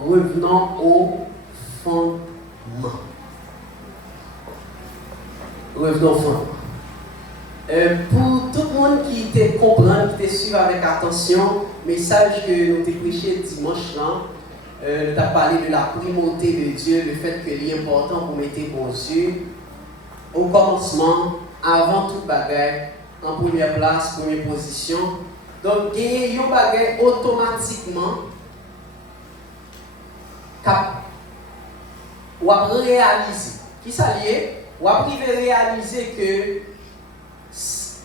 revenons au fondement. Revenons au fondement. Pour tout le monde qui te comprend, qui te suit avec attention, message que nous avons prêché dimanche là, nous avons parlé de la primauté de Dieu, le fait que c'est important pour mettre bon Dieu au commencement, avant toute bagarre, en première place, première position. Donc, il y a une bagarre automatiquement ou à réaliser. Qui ça lié? Ou à réaliser que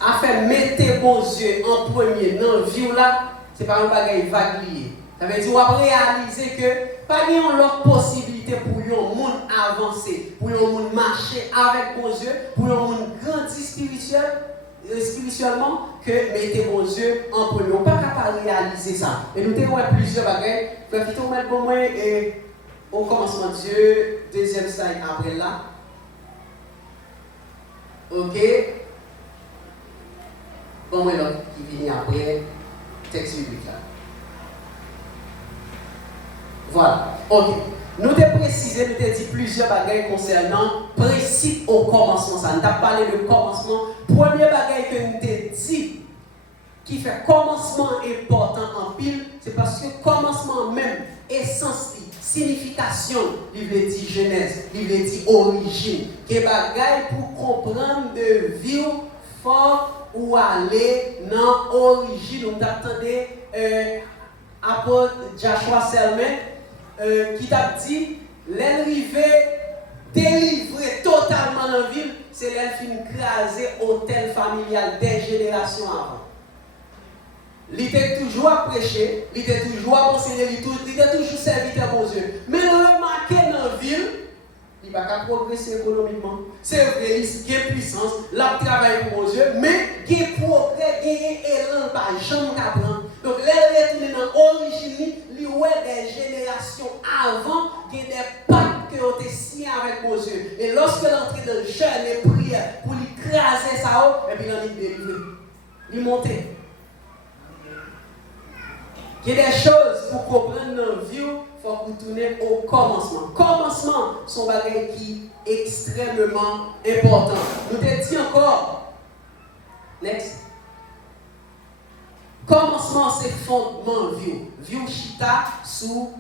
à faire mettre bon Dieu en premier dans la vie là, c'est pas un bagage vague lié. Ça veut dire, on va réaliser que pas de l'autre possibilité pour un monde avancer, pour un monde marcher avec bon Dieu, pour un monde grandir spirituellement, que mettre bon Dieu en premier. On ne peut pas réaliser ça. Et nous avons plusieurs bagages. Profitons mettre pour moi et au commencement de Dieu, deuxième slide après là. Ok. Bon, moi l'autre qui vient après, texte biblique là. Voilà, ok. Nous avons précisé, nous avons dit plusieurs bagages concernant principe au commencement. Ça, nous avons parlé de commencement. Premier bagage que nous avons dit qui fait commencement important en pile, c'est parce que commencement même, essence, signification, il veut dire genèse, il veut dire origine. Quel bagage pour comprendre de vivre fort ou aller dans l'origine. Nous attendez apôtre Joshua Selman qui t'a dit l'arrivée délivrée totalement dans la ville, c'est l'elfine crasé hôtel familial des générations avant. Il était toujours à prêcher, il était toujours à enseigner, il était toujours serviteur pour Dieu. Mais le remarqué dans la ville, il va pas progresser économiquement. C'est vrai, il y a puissance, là il travaille pour Dieu, mais il y a progrès, il y a élan, pas jamais qu'apprendre. Donc, les retourner dans l'origine, il y a des générations avant, il y a des pactes qui ont été signés avec Dieu. Et lorsque l'entrée dans le jeûne et prière pour lui craser ça, et puis il en est délivré. Il monte. Il y a des choses pour comprendre dans la vie, il faut retourner au commencement. Commencement, c'est un bagage qui est extrêmement important. Nous te dit encore, next. Commencement, c'est fondement vie. Vie chita sous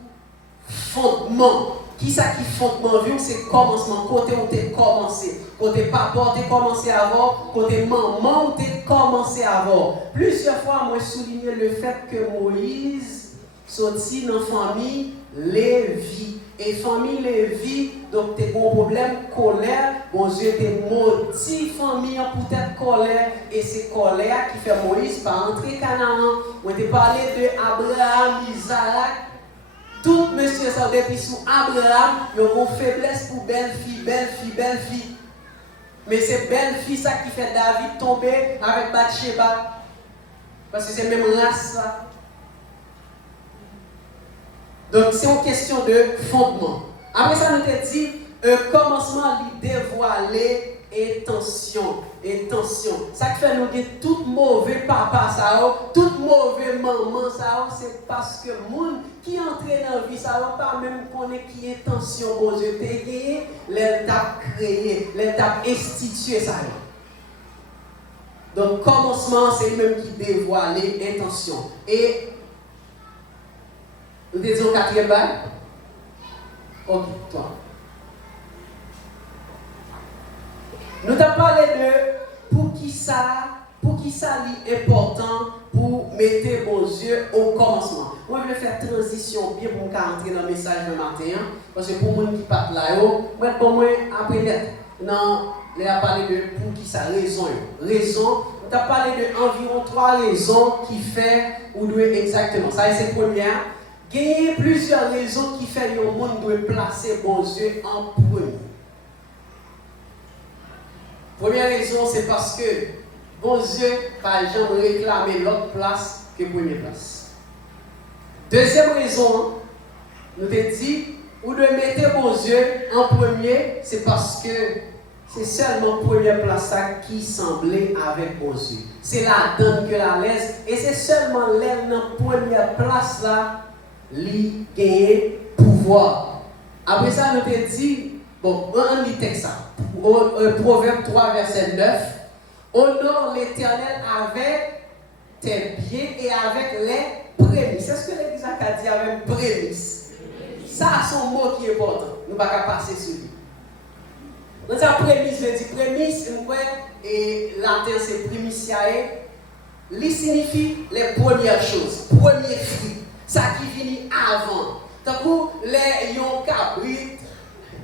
fondement. Qui ça qui fondement vie? C'est commencement. Côté où tu commencé. Côté papa, tu commencé avant. Côté maman, tu commencé avant. Plusieurs fois, moi, j'ai souligné le fait que Moïse sortit dans la famille Lévi. Et famille Lévi, donc tu as un problème, colère. Bon Dieu te maudit famille pour être colère. Et c'est colère qui fait Moïse pas entrer Canaan. On te parlé de Abraham, Isaac. Tout monsieur ça depuis sous Abraham, il a une faiblesse pour belle fille. Mais c'est belle fille ça qui fait David tomber avec Bathsheba. Parce que c'est même race ça. Donc c'est une question de fondement. Après ça, nous te dit, commencement l'idée dévoiler intention. Ça qui fait nous dire tout mauvais papa ça, tout mauvais maman ça, c'est parce que les gens qui entrent dans la vie ça pas même connaître qui intention bon Dieu t'a gagné, les t'a créé, les t'a institué ça. Donc commencement c'est lui-même qui dévoile l'intention. Et nous disons quatrième balle. Ok, toi. Nous avons parlé de pour qui ça est important pour mettre bon Dieu au commencement. Moi, je vais faire transition bien pour entrer dans le message de matin. Parce que pour les gens qui partent là, moi, pour moi, après net, non, on a parlé de pour qui ça, raison. On a parlé d'environ 3 raisons qui fait ou doit exactement. Ça, c'est la première. Il y a plusieurs raisons qui font que le monde doit placer bon Dieu en premier. Première raison, c'est parce que bon Dieu n'a jamais réclamé l'autre place que première place. Deuxième raison, nous te dit, ou de mettre bon Dieu en premier, c'est parce que c'est seulement première place qui semblait avec bon Dieu. C'est la donne que la laisse, et c'est seulement l'air dans première place là, li gagne pour voir. Après ça, nous te dit, bon, on lit texte ça. Proverbe 3, verset 9. Honore l'Éternel avec tes biens et avec les prémices. Est-ce que l'Église a dit avec prémices? Ça, c'est un mot qui est important. Nous ne pouvons pas passer sur lui. Dans sa prémisse, je dis prémisse, et latin c'est primitiae. Il signifie les premières choses, premiers fruits. Ça qui vient avant. Tant que les yon cabrit,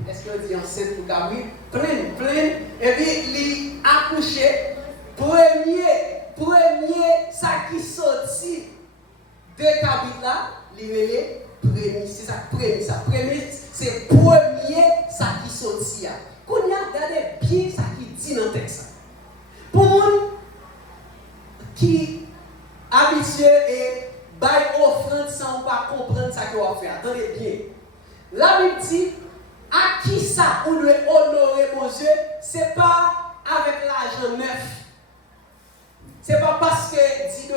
est-ce que je dis enceinte pour cabrit? Plein, et puis il accouché. Premier, ça qui sortit de cabrit là, il est prémisse. C'est ça, prémisse. Ça, prémisse, c'est premier, ça qui sortit. Quand on a regardé bien ça qui dit dans le texte. Pour moi, qui habitué et bail offrande sans pas comprendre ça qu'on va faire. Attendez bien. La Bible dit à qui ça on doit honorer mon Dieu, c'est pas avec l'argent neuf. C'est pas parce que $10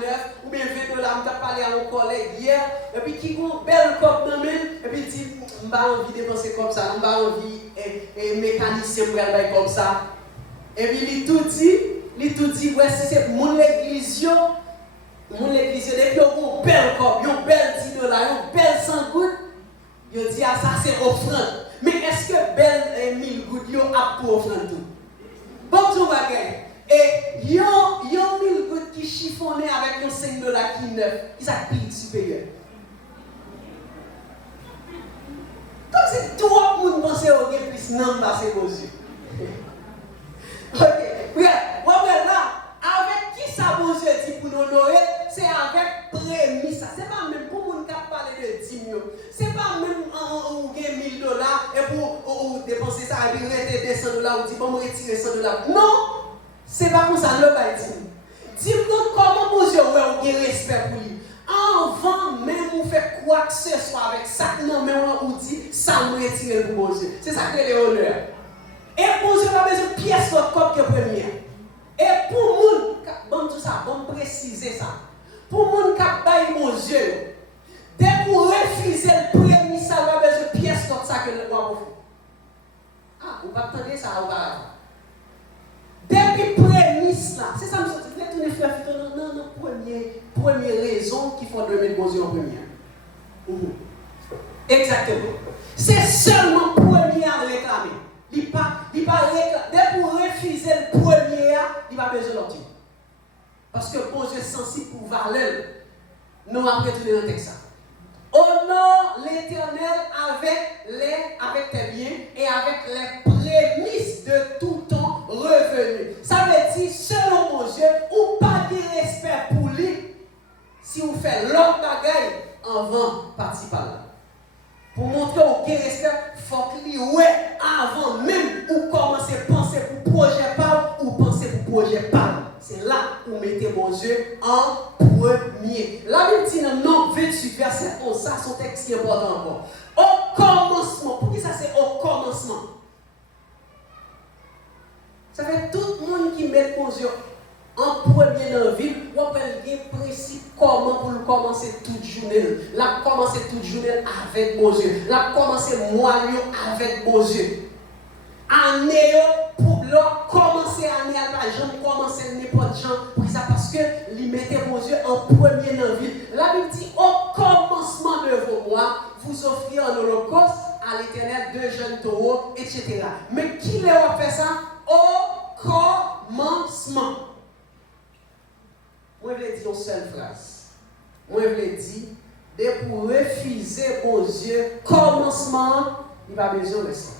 neuf ou bien $20, je parlé à mon collègue hier, et puis qui a une belle coupe dans le et puis il dit, je n'ai pas envie de dépenser comme ça, je n'ai pas envie de mécanicien pour aller comme ça. Et puis il tout dit, ouais, si c'est mon église, depuis on a une belle coupe, une belle $10, une belle 100 gouttes, il dit, ah ça c'est offrande. Mais est-ce que belle 1000 gouttes, il a pour offrande tout? Bon, tout va gagner. Et il y a 1000 gouttes qui chiffonnaient avec un $5 qui est neuf, qui s'appelle supérieur. Donc c'est tout le monde pense au gain plus non passer vos yeux. Ok, regarde là, avec qui ça vos yeux dit pour nous honorer, c'est avec prémisse. C'est pas même pour nous qui parler de 10 millions. C'est pas même on gagne $1000 et pour dépenser ça et puis rester $200 ou dire bon me retirer $100. Non! C'est pas comme ça le bail dit. Dis-nous comment mon Dieu ouais on gagne respect pour lui. Avant même on fait quoi que ce soit avec ça non mais on dit ça me retirer pour mon Dieu. C'est ça que les honneurs. Et mon Dieu pas besoin de pièce de cop que première. Et pour moun bon tout ça, bon préciser ça. Pour moun qui bail mon Dieu. Dès pour refuser le premier ça va besoin de pièce comme ça que le roi vous fait. Ah, vous pas attendre ça ou pas. Depuis prémisse là, c'est ça me sortit. Tous les frères, non, première raison qu'il faut donner mon Dieu en première. Exactement. C'est seulement premier à réclamer. Il pas réclamer. Dès pour refuser le premier, il va besoin de l'autre. Parce que mon Dieu est sensible pour valeur. Nous après tout dans le texte. Honore l'Éternel avec tes biens et avec les prémices de tout ton revenu. Ça veut dire, selon mon Dieu, ou pas de respect pour lui si vous faites l'autre bagaille avant de participer là. Pour montrer aucun respect, il faut que lui, ouais, avant même, ou commencer à penser pour projet pas ou penser pour projet pas. C'est là où vous mettez mon Dieu en premier. La Bible dit dans Nom 28, verset 11, ça c'est un texte qui est important encore. Au commencement, pour qui ça c'est au commencement? Ça fait tout le monde qui met mon Dieu en premier dans la ville, ou après le principe comment pour commencer toute journée. La commencer toute journée avec mon Dieu. La commencer mois avec mon Dieu. Année pour leur commencer année à la jambe, commencer n'importe gens pour ça parce que lui mettez mon Dieu en premier dans la ville. La Bible dit au commencement de vos mois, vous offrirez en holocauste à l'Éternel 2 jeunes taureaux, etc. Mais qui leur fait ça? Au commencement. Moi, je vais dire une seule phrase. Moi, je vais dire, dès pour refuser mon Dieu, commencement, il va besoin de ça.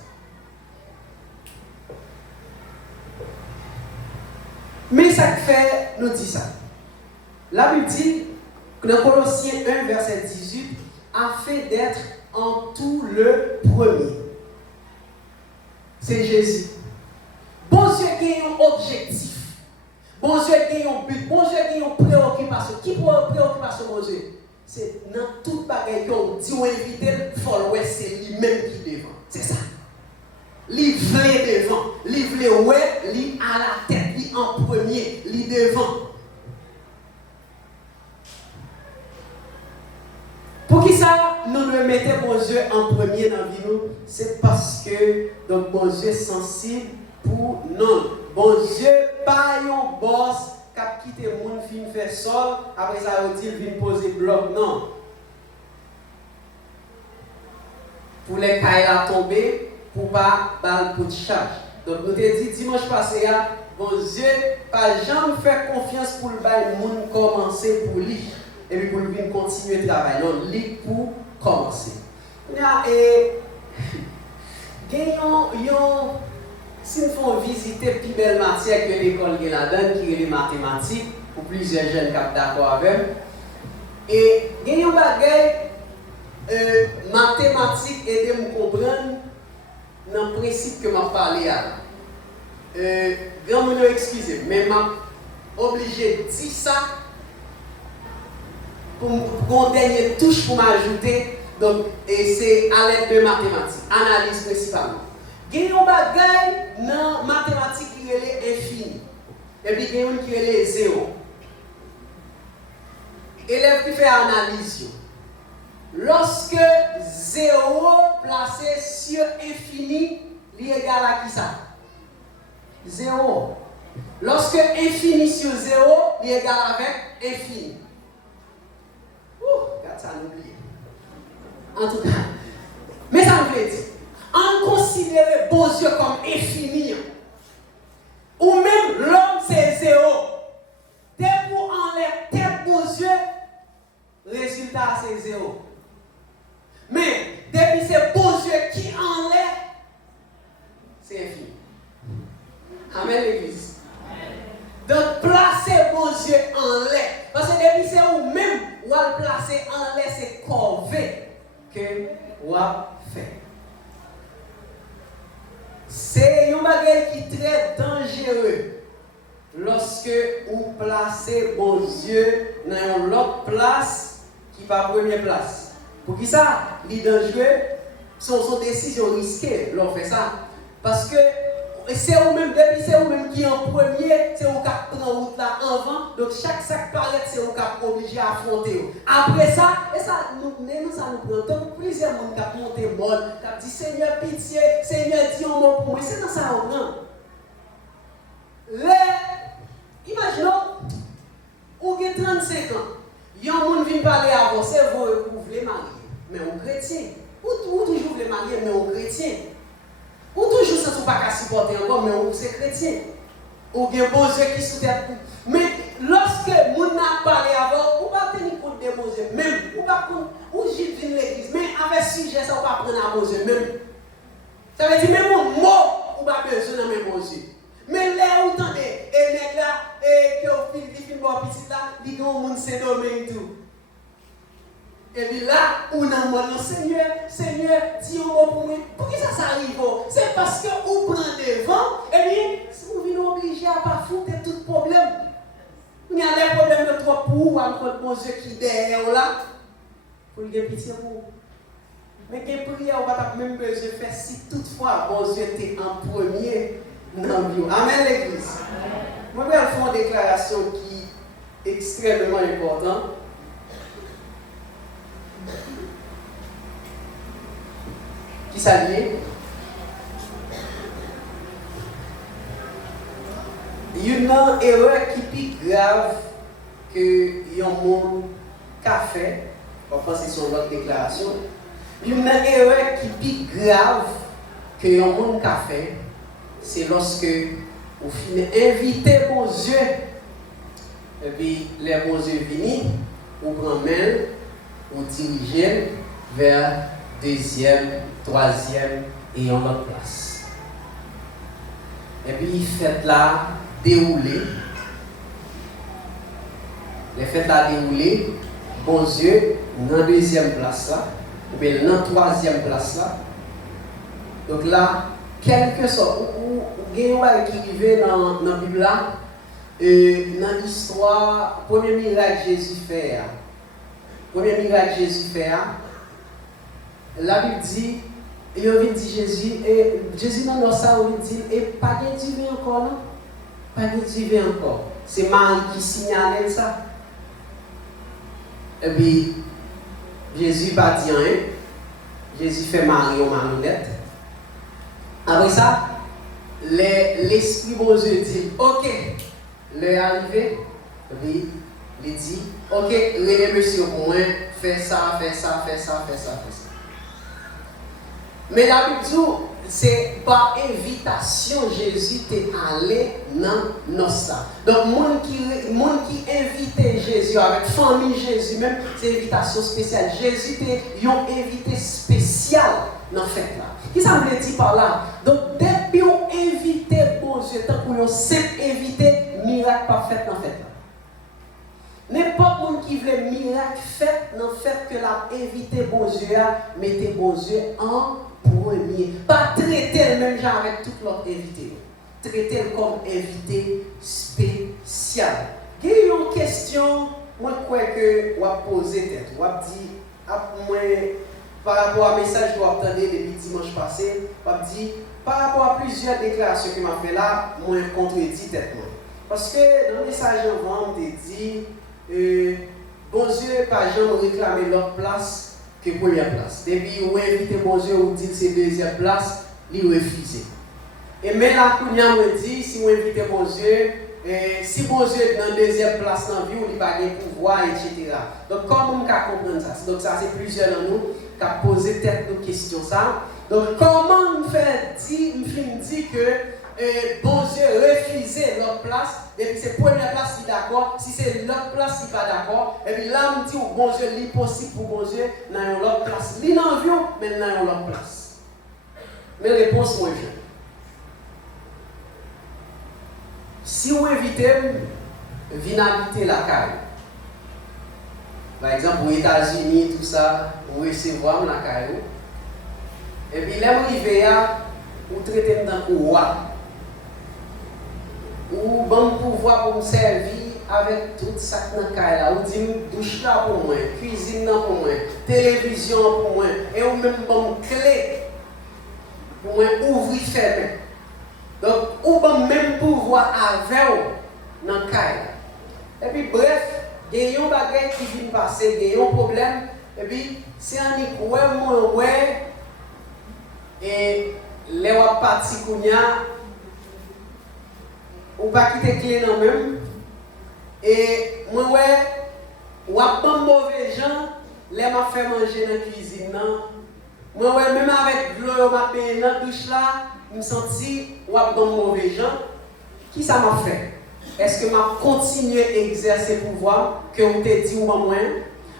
Mais ça fait, nous dit ça. La Bible dit, dans Colossiens 1, verset 18, afin d'être en tout le premier. C'est Jésus. Bon Dieu a un objectif. Bon Dieu a un but. Bon Dieu a une préoccupation. Qui pour une préoccupation, bon Dieu? C'est dans toute bagaille qu'on dit ou invité, il faut le c'est lui-même qui devant. C'est ça. Li vle devant, li vle ouais, li à la tête, li en premier, li devant. Pour qui ça, nous devons mettre mon Dieu en premier dans la vie, c'est parce que donc, mon Dieu est sensible pour nous. Bon Dieu, pas un boss qui a quitté le monde, fin faire sol, après ça, il vient poser bloc. Non. Pour les cailles à tomber, pour pas balle pour charge. Donc, nous t'ai dit dimanche passé, bon Dieu, pas jamais faire confiance pour le monde commencer pour lui. Et puis pour lui continuer de travailler. Non, lui pour commencer. Si nous faisons visiter la plus belle matière que l'école qui est là-dedans, qui est les mathématiques, pour plusieurs jeunes qui sont d'accord avec. Et il y a un bagage mathématiques et de me comprendre dans le principe que je parlé à. Grand monde excusez, mais je suis obligé de dire ça pour une dernière touche pour m'ajouter. Donc, c'est à l'aide de mathématiques, analyse principalement. Il y a un bagage dans les mathématiques qui est infini. Et puis il y a un qui est zéro. Élève qui fait analyse. Lorsque 0 placé sur infini, il est égal à qui ça? 0. Lorsque infini sur 0, il est égal avec infini. Regarde ça, n'oubliez. En tout cas, mais ça me fait dire, on considère bon Dieu comme infini. Ou même l'homme c'est 0. Dès pour enlève tel bon Dieu, résultat c'est 0. Mais depuis c'est bon Dieu qui enlève, c'est infini. Amen l'église. Donc placer bon Dieu en l'air. Parce que depuis c'est où même ou à le placer en l'air, c'est corvée que ou à faire. C'est un bagage qui est très dangereux lorsque vous placez bon Dieu dans une autre place qui n'est pas première place. Pour qui ça? Les dangereux sont décisions risquées lorsqu'on fait ça. Parce que c'est vous-même, depuis c'est vous-même qui est en premier, c'est vous qui prend route là avant. Donc chaque sac paraît, c'est vous qui êtes obligé à affronter. Après ça, et ça nous prend. Donc plusieurs monde qui ont monté mode, qui ont dit Seigneur pitié, Seigneur dis un mot pour moi. C'est dans ça on prend. Imaginons, vous avez 35 ans, il y a un monde qui vient parler à vous, c'est vous voulez marier, mais on chrétien. Ou toujours voulez marier, mais on chrétien. Ou toujours ça ne pas qu'à supporter encore, mais on c'est chrétien. Ou bien bon Dieu qui sous tête. Mais lorsque vous n'a parlé avant, vous ne pas tenir compte des bon Dieu même. Ou pas ou Gilles vient l'église, mais avec sujet ça, on va prendre à bon Dieu même. Ça veut dire même un mot, ou pas besoin de même bon Dieu. Mais là, vous entendez, et les là, et que au fil du film, petit là, ils ont un monde c'est domaine tout. Et puis là, on a demandé, Seigneur, dis un mot pour moi. Pour qui ça arrive? C'est parce que vous prenez devant, et bien, si vous venez obligé à ne pas foutre tout problème. Il y a des problèmes de trop pour vous, entre mon Dieu qui est derrière là. Pour lui dire pitié pour vous. Mais qu'il prière, on va même besoin de faire si toutefois, mon Dieu était en premier dans la vie. Amen, l'église. Moi, je vais faire une déclaration qui est extrêmement importante. Qui s'allie. Il y a une erreur qui est plus grave que un monde qu'a fait. On pense que c'est son autre déclaration. Il y a une erreur qui est plus grave que un monde qu'a fait. C'est lorsque vous finissez inviter mon Dieu. Et puis les bons yeux viennent, vous prenez, vous dirigez vers deuxième, troisième et une autre place. Et puis, faites là dérouler. Les faites là dérouler, bon Dieu, dans la deuxième place là, ou bien dans la troisième place là. Donc là, quelque chose, vous avez qui arrive dans la Bible là, dans l'histoire, premier miracle Jésus fait. Premier miracle Jésus fait. La Bible dit, et on dit Jésus, et Jésus dans ça, on dit, et pas de Dieu encore, non? Pas de Dieu encore. C'est Marie qui signale ça. Et puis, Jésus pas dit rien. Jésus fait Marie aux marionnettes. Après ça, l'Esprit bon Dieu dit, ok, l'heure arrivé, oui, il dit, ok, les monsieur pour moi, fais ça, fais ça, fais ça, fais ça, fais ça. Mais la Bible dit, c'est par invitation Jésus t'est allé dans ça. Donc, monde qui invitait Jésus avec famille Jésus, même c'est invitation spéciale. Jésus t'est un invité spécial dans la fête là. Qui ça veut dire par là? Donc, depuis qu'on invité bon Dieu, tant qu'on simple invité, miracle pas fait dans la fête là. N'importe qui qui veut miracle fait dans le fait que l'a invité bon Dieu, mettez bon Dieu en premier. Pas traiter le même genre avec tout l'autre invité. Traiter comme invité spécial. Il y a une question, moi je crois que vous avez posé tête. Vous avez dit, par rapport à message que vous avez entendu depuis dimanche passé, vous avez dit, par rapport à plusieurs déclarations que m'a fait là, moi je contredis tête. Parce que dans le message avant, on dit, bon Dieu, pas jamais réclamer leur place que première place. Depuis où invite bon Dieu, ou dit que c'est deuxième place, il refuse. Et mais là, quand on dit, si vous invitez bon Dieu, si bon Dieu est dans deuxième place dans la vie, il n'a pas de pouvoir, etc. Donc, comment on peut comprendre ça? Donc, ça, c'est plusieurs de nous qui ont posé peut-être nos questions. Ça. Donc, comment on fait dire que bon Dieu refusait leur place, et puis c'est première place qui est d'accord, si c'est l'autre place qui n'est pas d'accord, et puis là, on dit que bon Dieu, c'est possible pour bon Dieu, dans l'autre place. Il en vient, mais dans l'autre place. Mais réponse, moi, je. Si vous invitez, venez habiter la caille. Par exemple, aux États-Unis, tout ça, vous recevoir la caille. Et puis là, vous arrivez à, vous traitez dans le roi. Ou bon pouvoir pour me servir avec tout ça dans la caille là. Ou dit douche là pour moi, cuisine là pour moi, télévision pour moi, et ou même bon clé pour moi ouvrir fermer. Donc, ou bon même pouvoir avec vous dans la caille. Et puis bref, il y a un bagage qui vient passer, il y a un problème, et puis c'est un ouais, et les wap parti kounya, ou pas quitter clé non même, et moi wap bon mauvais gens, les m'a fait manger dans la cuisine non. Moi même avec l'eau m'a payé dans la douche là, je me senti wap bon mauvais gens. Qui ça m'a fait? Est-ce que m'a continué à exercer le pouvoir que on te dit ou moins?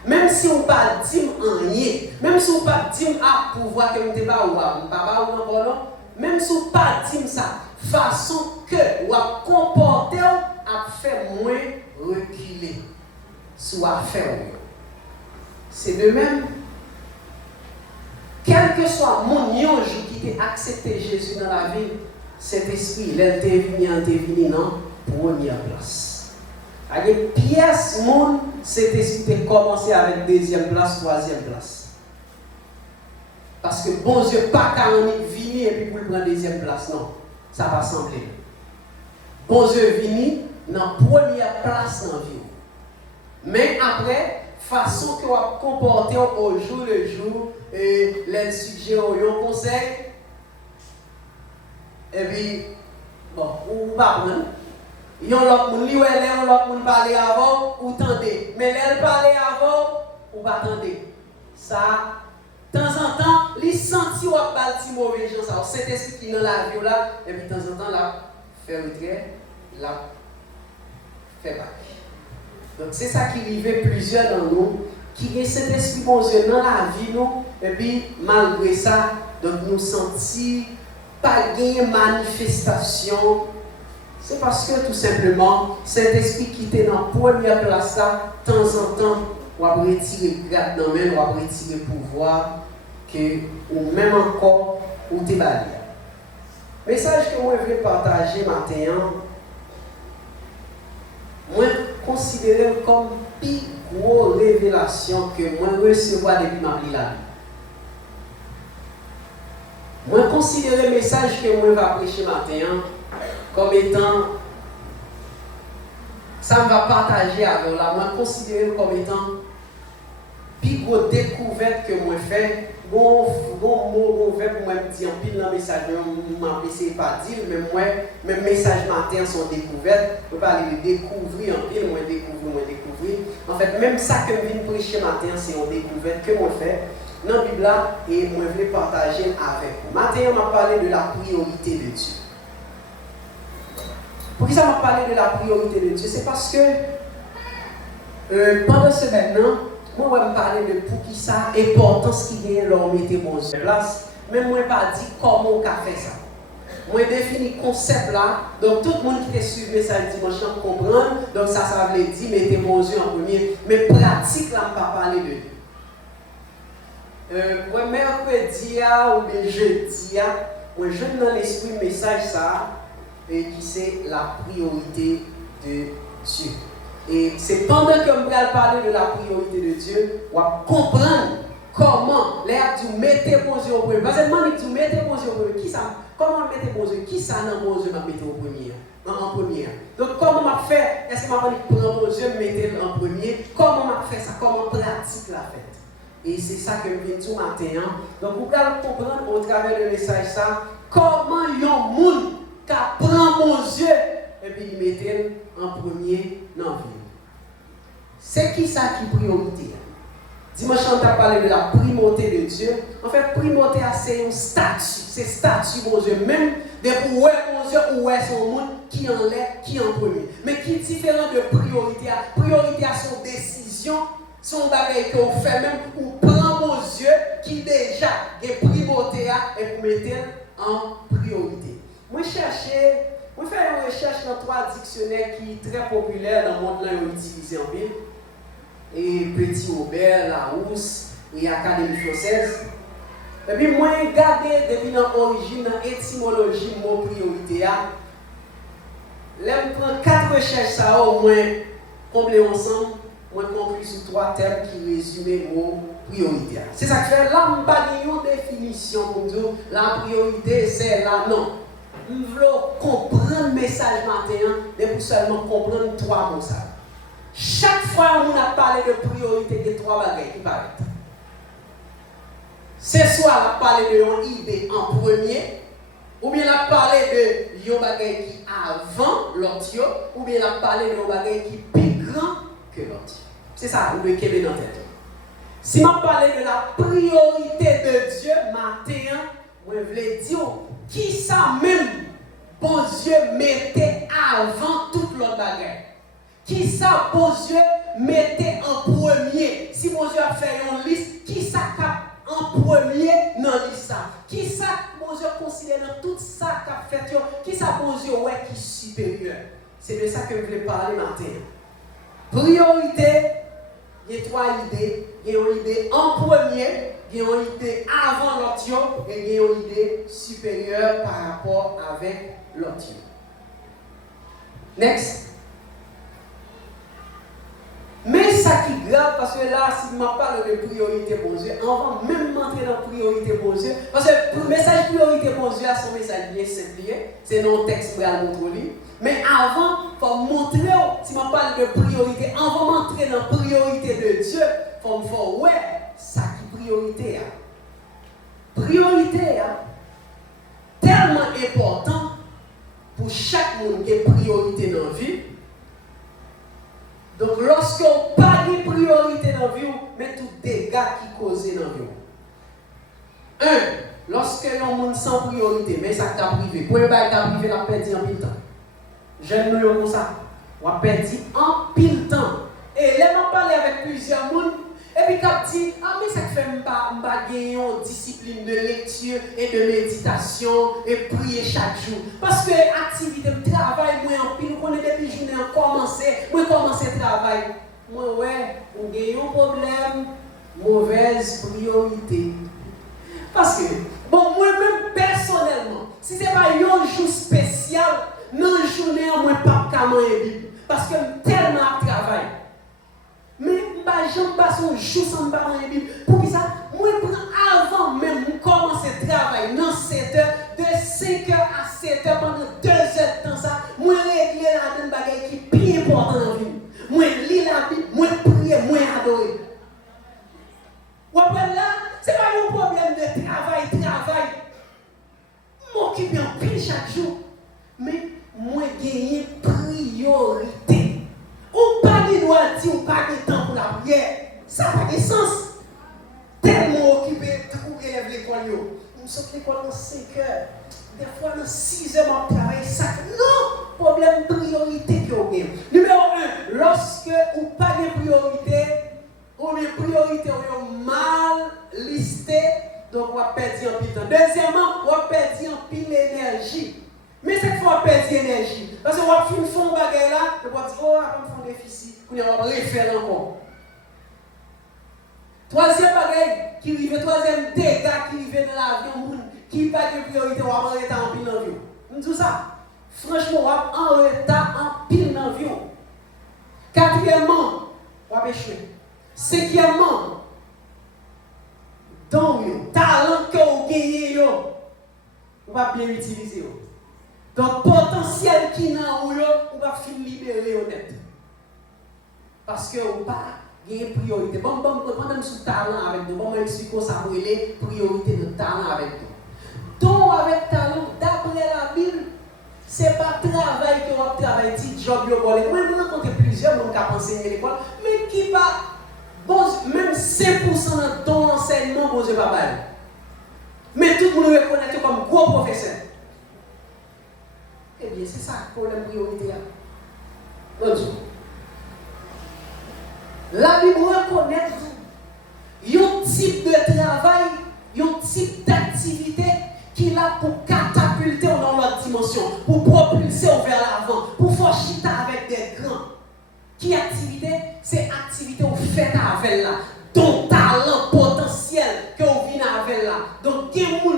Même si on pas dit rien, même si on pas dit à pouvoir que on te pas ou pas ou encore non, même si on pas dit ça, façon que ou a comporter a fait moins reculer sur affaire. C'est de même. Quel que soit mon jour qui a accepté Jésus dans la vie, cet esprit, il est venu dans première place. Avec pièce, cet esprit a commencé avec deuxième place, troisième place. Parce que bon Dieu, pas qu'à venir et puis pour prendre deuxième place, non. Ça va sembler. Bon Dieu venu dans première place dans la vie. Mais après, façon que vous comportez au jour le jour, et les suggérer un conseil, et puis, bon, ou pas prendre. Il y a l'autre monde qui parler avant, ou tendez. Mais elle parler avant, ou pas tendez. Ça, de temps en temps, les sentis ou pas de mauvais gens, ça, c'est esprit qui est dans la vie là, et puis de temps en temps, là, fait retrait, là, fait bac. Donc c'est ça qui arrive plusieurs dans nous, qui est cet esprit bon Dieu dans la vie nous, et puis malgré ça, donc nous sentis pas de manifestation. C'est parce que tout simplement, cet esprit qui était dans la première place là, de temps en temps, on va retirer grâce dans même, on va retirer pouvoir, que, ou même encore, ou te balayer. Message que moi je veux partager maintenant, moi considéré comme plus grosse révélation que moi recevoir depuis ma vie là. Moi considéré le message que moi vais prêcher maintenant comme étant, ça me va partager avec là, moi considéré comme étant puis gros découverte que moi fais, bon mot verbe moi me dire pile dans message m'a essayé pas dire mais moi mes messages matin sont découvertes, on va aller découvrir en pile moi découvrir. En fait même ça que je viens prêcher matin c'est une découverte que moi fais dans la Bible là et moi je vais partager avec vous. Matin on m'a parlé de la priorité de Dieu. Pourquoi ça m'a parlé de la priorité de Dieu? C'est parce que pendant ce maintenant, moi, je vais me parler de pour qui ça, l'importance qui vient leur mettre mon Dieu en place. Mais moi, je ne vais pas dire comment on fait ça. Moi, je définis le concept là. Donc, tout le monde qui te suit le message dimanche comprend. Donc, ça veut dire mettez mon Dieu en premier. Mais pratique là, je ne vais pas parler de lui. Moi, mercredi ou bien jeudi, moi, je donne dans l'esprit le message ça, qui c'est la priorité de Dieu. Et c'est pendant que je vais parler de la priorité de Dieu, on va comprendre comment les gens mettent mon Dieu au premier. Parce que moi, je dis mettez mon Dieu au premier. Qui ça? Comment mettre mon Dieu? Qui ça dans mon Dieu m'a mettre au premier? En premier. Donc, comment m'a fait? Est-ce que m'a dit prendre mon Dieu, mettre en premier? Comment m'a fait ça? Comment pratique la fête? Et c'est ça que je viens tout matin. Donc, vous allez comprendre au travers du message ça, comment un monde qui prend mon Dieu et puis il mettait en premier dans la vie. C'est qui ça qui priorité? Dimanche, on a parlé de la primauté de Dieu. En fait, primauté, c'est un statut. C'est statut, mon Dieu. Même de où est mon Dieu, où est son monde, qui en est, qui en premier. Mais qui est différent de priorité? Priorité à son décision, son bagage qu'on fait même, ou prend mon Dieu, qui déjà est primauté et pour mettre en priorité. Moi, je fais une recherche dans 3 dictionnaires qui sont très populaires dans le monde là, utilisés en ville. Et Petit Aubert, Larousse et Académie française. Et puis moi, j'ai regardé depuis l'origine, dans l'étymologie, mot priorité. Là, je prends 4 recherches, ça au moins, combler ensemble, moi, conclure sur 3 termes qui résument le mot priorité. C'est ça que fait là, je n'ai pas de définition pour dire la priorité, c'est là, non. Je veux comprendre le message matin, mais pour seulement comprendre 3 mots. Chaque fois qu'on a parlé de priorité, il y a 3 bagages qui paraissent. C'est soit on a parlé de une idée en premier, ou bien on a parlé de un bagage qui avant l'autre, ou bien on a parlé de un bagage qui est plus grand que l'autre. C'est ça, vous devez kéber dans la tête. Si on parle de la priorité de Dieu, matin, je voulais dire qui ça même, bon Dieu, mettait avant toute l'autre bagage. Qui ça, bon Dieu, mettait en premier. Si bon Dieu a fait une liste, qui ça en premier dans la liste? Qui ça, bon Dieu, considère dans tout ça qu'a fait, qui ça, bon Dieu, ouais, qui est supérieur? C'est de ça que je voulais parler matin. Priorité, il y a 3 idées. Il y a une idée en premier, il y a une idée avant l'autre, et il y a une idée supérieure par rapport avec l'autre. Next. Mais ça qui est grave, parce que là, si je parle de priorité pour Dieu, on va même entrer dans la priorité pour Dieu. Parce que le message priorité pour Dieu, c'est un message bien simple. C'est non texte pour aller montrer. Mais avant, il faut montrer, si je parle de priorité, avant d'entrer dans la priorité de Dieu, il faut me faire, ouais, ça qui est priorité. Priorité, tellement important pour chaque monde qui a priorité dans la vie. Donc, lorsqu'on parle de priorité dans la vie, on met tous les dégâts qui causent dans la vie. 1. Lorsque l'on monde sans priorité, mais ça t'a privé. Pour le bail t'a privé, la perdu en pile temps. J'aime mieux comme ça. On a perdu en pile temps. Et là, on parle avec plusieurs personnes. Et puis, quand dit, ah, mais ça fait une discipline de lecture et de méditation et prier chaque jour. Parce que l'activité de travail, moi, en pile, on est depuis journée, moi, commencer le travail. Moi, ouais, on a un problème, mauvaise priorité. Parce que, bon, moi-même, personnellement, si ce n'est pas un jour spécial, dans la journée, moi, je ne peux pas Bible. Parce que tellement de travail. Mais je ne passe un jour sans parler de Bible. Pour qui ça? Moi, avant même de commencer le travail dans 7 heures, de 5 heures à 7 heures, pendant 2 heures de temps, moi, régler la même bagaille qui est plus important dans la vie. Moi, lire la Bible, moi, prier, moi, adorer. élèves l'école, nous sommes l'école dans 5 heures. Des fois, dans 6 heures, on travaille ça. Non! Problème priorité que vous avez. Numéro 1, lorsque vous n'avez pas de priorité, ou les priorités sont mal listées, donc on va perdre en pile temps. Deuxièmement, on va perdre en pile énergie. Mais cette fois, on perd l'énergie. Parce qu'on va faire un fond bagage là, on va dire, oh, on va faire un déficit, on va refaire encore. Troisième bagage qui arrive, troisième dégât qui arrive dans l'avion, qui n'a pas de priorité, on va en retard en pile dans l'avion. On dit ça. Franchement, on va en retard en pile dans l'avion. Quatrièmement, on va échouer. Cinquièmement, donc, talent que vous gagnez, on va bien utiliser. Donc, potentiel qui est en vous, on va finir libérer honnête. Parce que vous pas gagner priorité. Bon, pendant sous talent avec nous, bon, expliquer ça pour les priorités de talent avec nous. Donc, avec talent, d'après la Bible, ce n'est pas travail que vous travaillez, petit job, moi, je rencontre plusieurs gens qui ont enseigné à l'école, mais qui va, bon, même 5% dans l'enseignement, bon, je ne vais pas parler. Mais tout le monde reconnaît comme gros professeur. Eh bien, c'est ça le problème priorité. Bon Dieu. La Bible reconnaît un type de travail, un type d'activité qui a pour catapulter dans l'autre dimension, pour propulser vers l'avant, pour faire chita avec des grands. Qui activité? C'est activité où fait avec là, ton talent potentiel que vous venez avec là. Donc,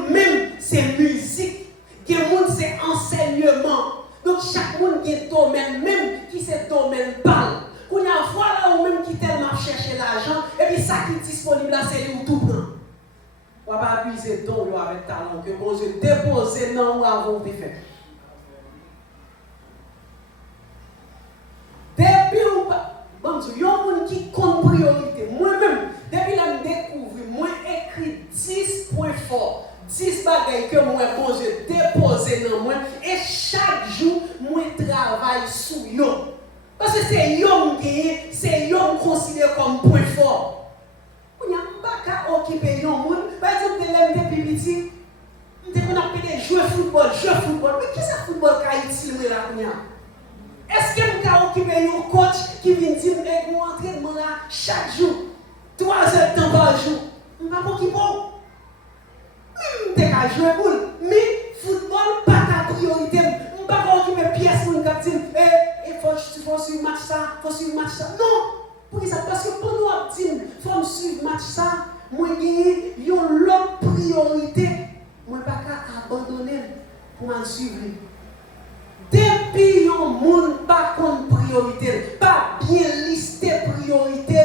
même c'est musique, c'est enseignement. Donc, chaque monde qui est domaine, même qui c'est domaine parle. Qu'on y a voilà ou même qui tellement chercher l'argent, et puis ça qui est disponible là, c'est lui tout prend. On va pas appuyer ton avec talent que vous déposez dans ou avant de faire. Depuis ou pas, bon Dieu, il y a un monde qui compte priorité. Moi-même, depuis là, je découvre, moi écrit 10 points forts, 10 bagailles que moi, bon Dieu, déposé dans moi, et chaque jour, moi travaille sur eux. Parce que c'est eux qui c'est eux considéré comme point fort. On n'a pas qu'à occuper un monde. Par exemple, depuis petit, on appelle jouer football. Mais qui est ce football qui a utilisé là? Est-ce que vous pouvez occuper un coach qui vient dire que vous entraînement là chaque jour, 3 heures de temps par jour? Je ne sais pas qui bon. Je ne pas jouer boule. Mais football, pas ta priorité. Je ne peux pas occuper pièce pour nous dire il faut suivre match ça, Non! Pour ça, parce que pour nous dire il faut suivre match ça, moi j'ai une autre priorité. Moi pas qu'à abandonner pour m'en suivre. Depuis un monde pas comme priorité, pas bien listé priorité,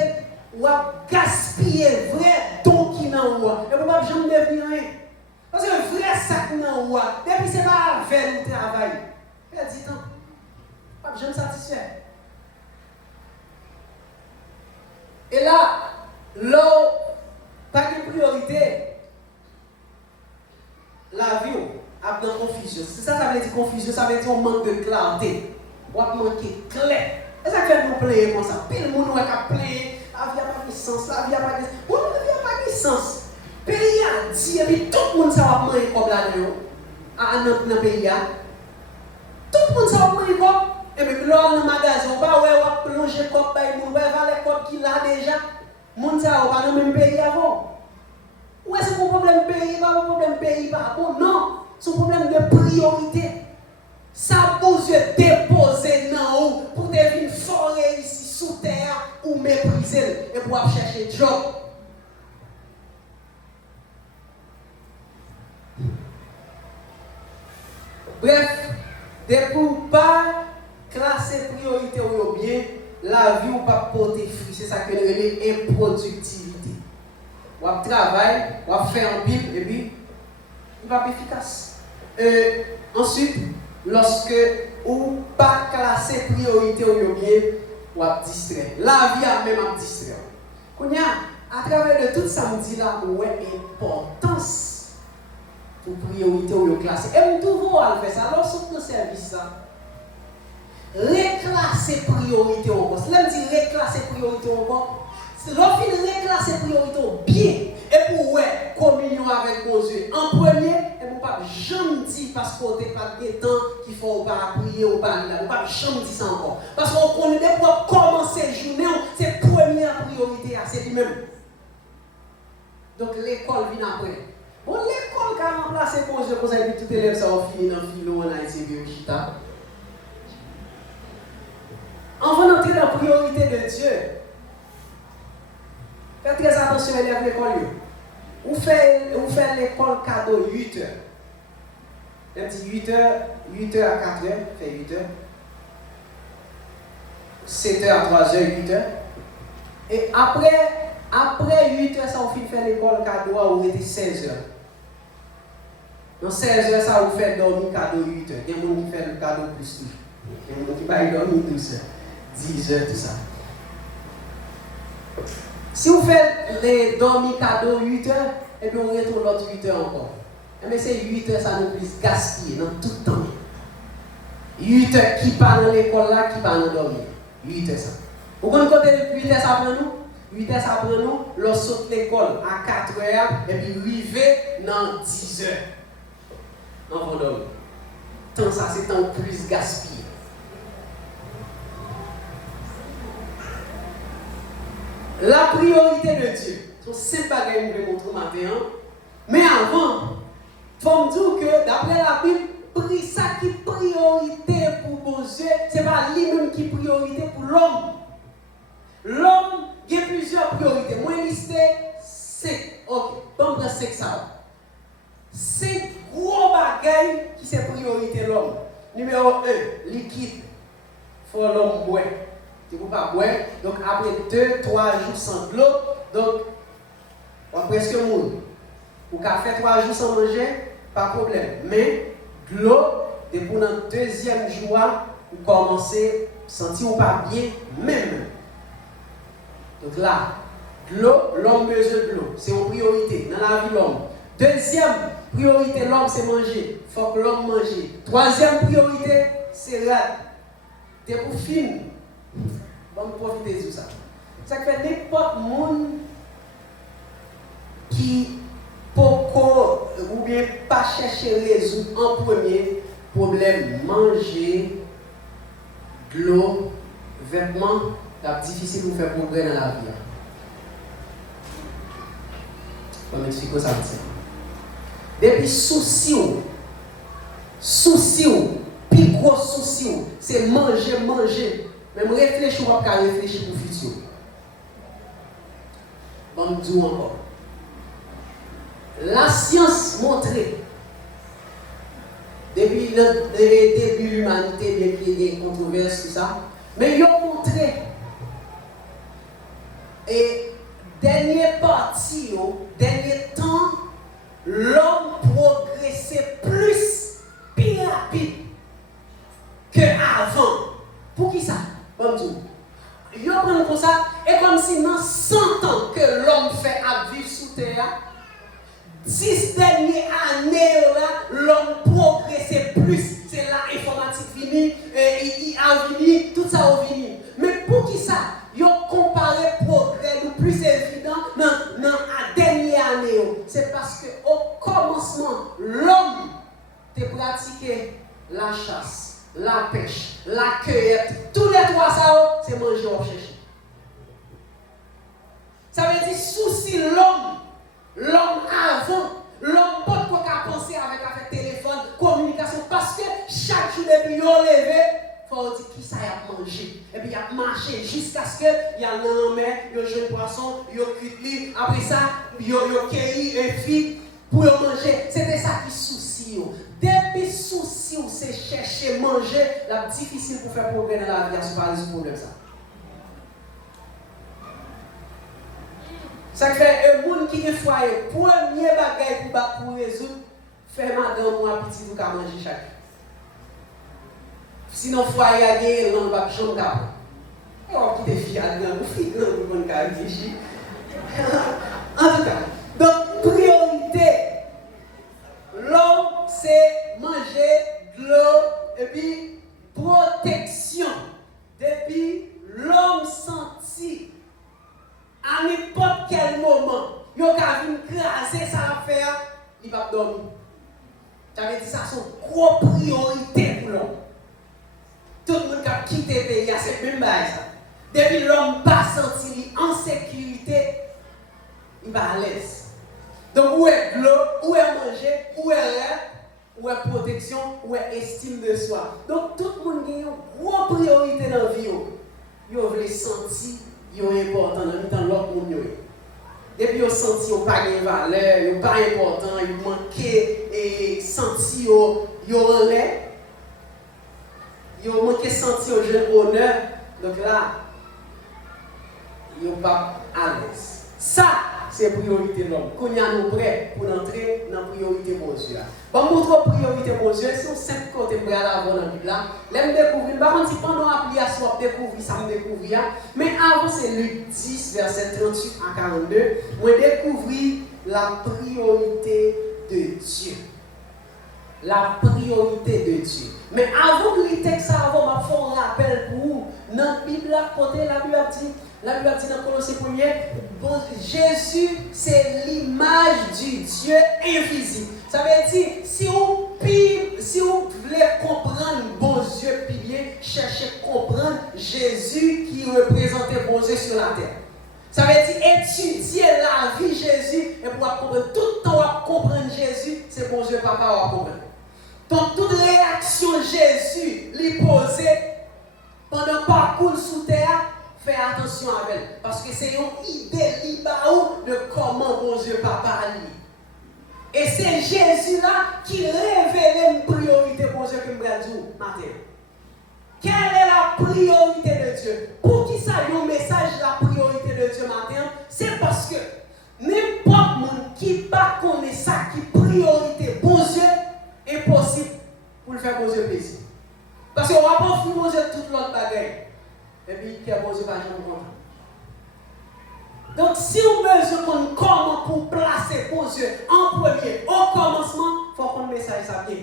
ou à gaspiller vrai don qui n'en voit. Et pas jamais devenir rien. Parce que vrai sac n'en voit. Depuis c'est pas avec le travail. Perdu temps. Pas jamais satisfait. Et là, pas de priorité, la vie a de confusion. C'est ça, ça veut dire confusion, ça veut dire un manque de clarté. On va manquer clair. Et ça fait nous plaire comme ça. Puis le monde va plaire, la vie n'a pas de sens, la vie n'a pas de sens. La vie n'a pas de sens. Le pays a dit, et puis tout le monde ça va manger comme là-dedans. Dans le pays. Tout le monde ça va manger comme. Et puis là, dans le magasin, on va plonger comme on va valer comme qu'il a déjà. Moun sa va dans le même pays avant. Ou est-ce que un problème pays, pas un problème pays pas bon? Non, c'est un problème de priorité. Ça vous déposer dans haut pour devenir fort ici sous terre ou mépriser et pour chercher job. Bref, de pour pas classer priorité ou bien, la vie ou pas porter fruit, c'est ça que nous appelons improductivité. On va travailler, on va faire un pile et puis il va être efficace. Ensuite, lorsque ou pas classer priorité ou bien, on va distraire. La vie a même à distraire. À travers de tout ça, me dit là, où est l'importance pour priorité ou classer. Et nous devons faire ça. Alors, sur notre service, ça. Reclasser priorité au boss. Là, je dis reclasser priorité au boss. L'offre reclasser priorité bien. Et pour communion avec mon Dieu. En premier, et mon papa, jamais dit parce qu'on n'est pas des temps qu'il faut pas prier ou pas là. Mon papa, jamais dit ça encore. Parce qu'on connaît pour commencer la journée, c'est première priorité, c'est lui-même. Donc l'école vient après. Bon, l'école qui a remplacé mon Dieu, comme ça, et puis tout élève, ça va finir dans le philo, on a essayé de chita. On va entrer dans la priorité de Dieu. Faites très attention à l'école. Vous faites l'école cadeau 8 heures. Elle dit 8 heures, 8 heures à 4 heures, fait 8 heures. 7 heures à 3 heures, 8 heures. Et après 8 heures, ça vous fait l'école cadeau, vous mettez 16 heures. Dans 16 heures, ça vous fait dormir cadeau 8 heures. Il y a des gens qui font le cadeau plus tout. Il y a des gens qui ne dormir 12 heures, 10 heures, tout ça. Si vous faites les dormir cadeau 8 heures, et puis on retourne l'autre 8 heures encore. Mais c'est 8 heures, ça nous plus gaspiller dans tout le temps. 8 heures qui part dans l'école là, qui part dans dormir. 8 heures ça. Vous connaissez 8 heures ça prend nous? 8 heures ça prend nous, l'on saute l'école à 4 heures, et puis arriver dans 10 heures. On va dormir. Tant ça, c'est tant plus gaspillé. La priorité de Dieu, c'est simple bagage que je vais montrer matin. Mais avant, il faut me dire que d'après la Bible, ça qui est priorité pour mon Dieu, ce n'est pas lui-même qui est priorité pour l'homme. L'homme, il y a plusieurs priorités. Moi, je liste 5. Ok, on prend 5 ça. 5 gros bagages qui sont priorité de l'homme. Numéro 1, liquide. Il faut l'homme boire. Tu ne peux pas boire. Donc après 2-3 jours sans de l'eau, donc on va presque mourir. Ou qu'à faire 3 jours sans manger, pas de problème. Mais de l'eau, depuis le deuxième jour, vous commencez à sentir pas bien même. Donc là, de l'eau, l'homme a besoin de l'eau. C'est une priorité dans la vie de l'homme. Deuxième priorité de l'homme, c'est manger. Il faut que l'homme mange. Troisième priorité, c'est rad. C'est pour finir. On va profiter de ça. Ça fait n'importe monde qui pourquoi ou bien pas chercher à résoudre en premier problème manger, de l'eau, vêtements, c'est difficile de faire progrès dans la vie. Je vais m'expliquer ça. Depuis souci, plus gros souci, c'est manger. Même réfléchir, on va pas réfléchir pour le futur. Bon, nous disons encore. La science montre, depuis le début de l'humanité, bien qu'il y ait des controverses, tout ça, mais ils ont montré, et dernière partie, dernier temps, l'homme progressait plus rapide qu'avant. Pour qui ça? Bon Dieu. Ils prennent comme ça, et comme si dans 100 ans que l'homme fait à vivre sous terre, 10 dernières années, l'homme progressait plus. C'est là l'informatique finie, IA fini, tout ça a fini. Mais pour qui ça? Ils ont comparé le progrès le plus évident dans la dernière année. C'est parce qu'au commencement, l'homme a pratiqué la chasse, la pêche, la cueillette, tous les trois ça, c'est manger ou chercher. Ça veut dire souci l'homme avant, l'homme pas de quoi penser avec le téléphone, communication, parce que chaque jour depuis il levé, il faut dire qui ça y a mangé. Et puis il a marché jusqu'à ce qu'il y a un mer, il y a un jeune poisson, il y a cuit, après ça, il y a cueilli un fille pour manger. C'était ça qui soucie. Depuis souci, c'est chercher manger, la difficile pour faire progrès dans la vie, c'est pas le problème ça. Ça fait un monde qui est foyer, premier bagage pour résoudre, faire madame ou un petit pour manger chaque. Sinon, foyer a gagné, on va chambre capable. Et on quitte fier dans le fil, on va pas réfléchir. En tout cas, donc priorité, l'homme c'est manger, de l'eau et puis protection. Depuis l'homme senti à n'importe quel moment, il y a une craser, ça il va dormir. Ça veut dire que ça sont gros priorités pour l'homme. Tout le monde qui a quitté le pays, c'est même pas ça. Depuis l'homme pas senti en sécurité, il va à l'aise. Donc, où est l'eau, où est manger, où est l'air, où est protection, où est estime de soi. Donc, tout le monde a une grosse priorité dans la vie. Ils veulent sentir qu'ils sont importants dans l'autre monde. Depuis qu'ils sentent qu'ils n'ont pas de valeur, ils n'ont pas important, ils manquent et sentir qu'ils ont l'air. Ils ont manqué sentir au jeune honneur. Donc là, ils n'ont pas à l'aise. Ça, c'est la priorité de l'homme. Quand nous sommes prêts pour entrer dans la priorité de Dieu. Bon, notre priorité de Dieu, c'est un simple côté pour aller avant dans la Bible. Là, je découvrir, par contre, pendant l'application, je découvrir ça, me découvrir. Mais avant, c'est Luc 10, verset 38 à 42. Je découvrir la priorité de Dieu. La priorité de Dieu. Mais avant de lire texte, avant, je vais faire un rappel pour vous. Dans la Bible, la Bible dit dans Colossiens 1, Jésus, c'est l'image du Dieu invisible. Ça veut dire, si vous voulez comprendre bon Dieu pilier, cherchez à comprendre Jésus qui représentait bon Dieu sur la terre. Ça veut dire étudier la vie de Jésus et pouvoir comprendre. Tout le temps à comprendre Jésus, c'est bon Dieu papa à comprendre. Donc toute réaction Jésus lui posait pendant le parcours sous terre, fais attention avec elle. Parce que c'est une idée de comment bon Dieu papa lui. Et c'est Jésus-là qui révèle une priorité pour Dieu qui me dit matin. Quelle est la priorité de Dieu? Pour qui ça y a un message de la priorité de Dieu matin? C'est parce que n'importe monde qui ne connaît ça, qui priorité pour Dieu, impossible pour le faire pour Dieu plaisir. Parce qu'on ne va pas faire pour Dieu toute l'autre bagaille. Et puis, qui a pour Dieu pas jamais content. Donc, si on mesure comment pour placer pour Dieu en premier, au commencement, il faut qu'on message ça bien.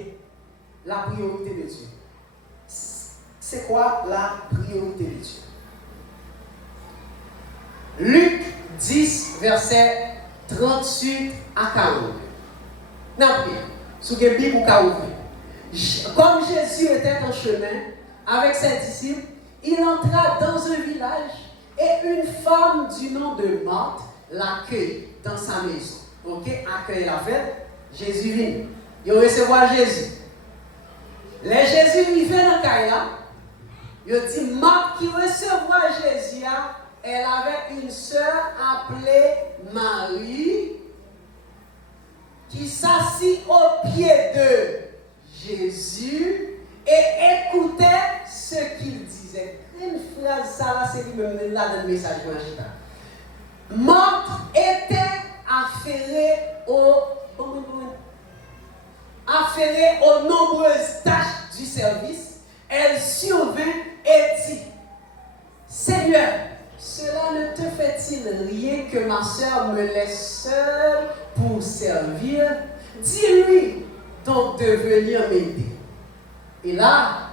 La priorité de Dieu. C'est quoi la priorité de Dieu? Luc 10, verset 38 à 42. Non, sous le Bible ou comme Jésus était en chemin avec ses disciples, il entra dans un village et une femme du nom de Marthe l'accueille dans sa maison. Ok, accueille la fête. Jésus vient. Il recevoir Jésus. Les Jésus lui vient dans Kaila. Il dit Marthe qui recevra Jésus, elle avait une sœur appelée Marie qui s'assit au pied de Jésus et écoutait ce qu'il disait. Une phrase, ça là, c'est lui-même là dans le message de Machita. Marthe était affairée aux nombreuses tâches du service. Elle survint et dit, Seigneur, cela ne te fait-il rien que ma sœur me laisse seule pour servir? Dis-lui donc de venir m'aider. Et là,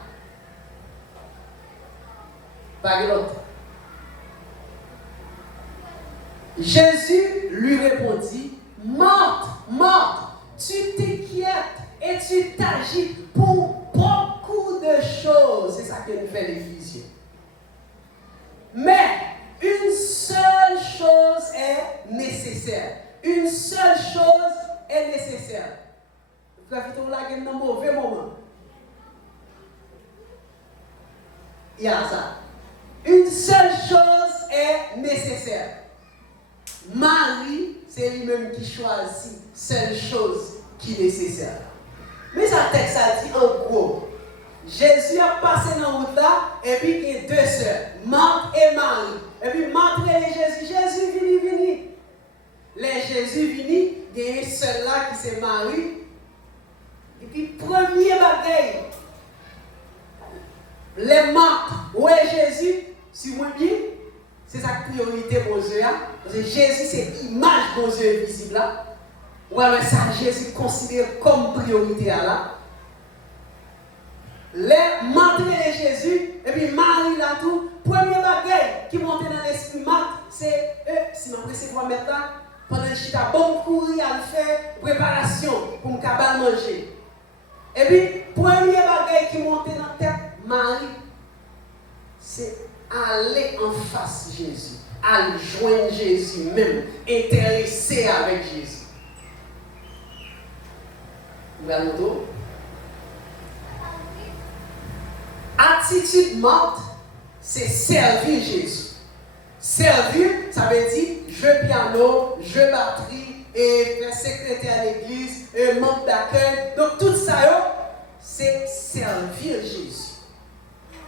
pas l'autre. Jésus lui répondit, Marthe, Marthe, tu t'inquiètes et tu t'agites pour beaucoup de choses. C'est ça que nous fait l'Église. Mais une seule chose est nécessaire. Une seule chose est nécessaire. Frère Vito, là, il y a un mauvais moment. Il y a ça. Une seule chose est nécessaire. Marie, c'est lui-même qui choisit seule chose qui est nécessaire. Mais ça texte a dit en gros, Jésus a passé dans la route là, et puis il y a deux sœurs, Marthe et Marie. Et puis Marthe et Jésus, Jésus vini. Les Jésus vini, il y a une seule là qui c'est Marie. Et puis premier bagaille, les Marthe, ouais Jésus, si vous bien, c'est sa priorité pour Dieu. Parce que Jésus, c'est l'image pour Dieu visible là. Ou alors ça, Jésus considère comme priorité là. Les Marthe et Jésus, et puis Marie là tout, premier bagage qui monte dans l'esprit Marthe, c'est eux, si on peut se voir mettre là, Pendant que je suis à bon courir à faire préparation pour me capable manger. Et puis, premier bagage qui monte dans la tête, Marie, c'est aller en face de Jésus, aller joindre Jésus même, intéressé avec Jésus. Vous voyez le tour? Attitude morte, c'est servir Jésus. Servir, ça veut dire je piano, je batterie, et faire secrétaire à l'église, et membre d'accueil. Donc tout ça, c'est servir Jésus.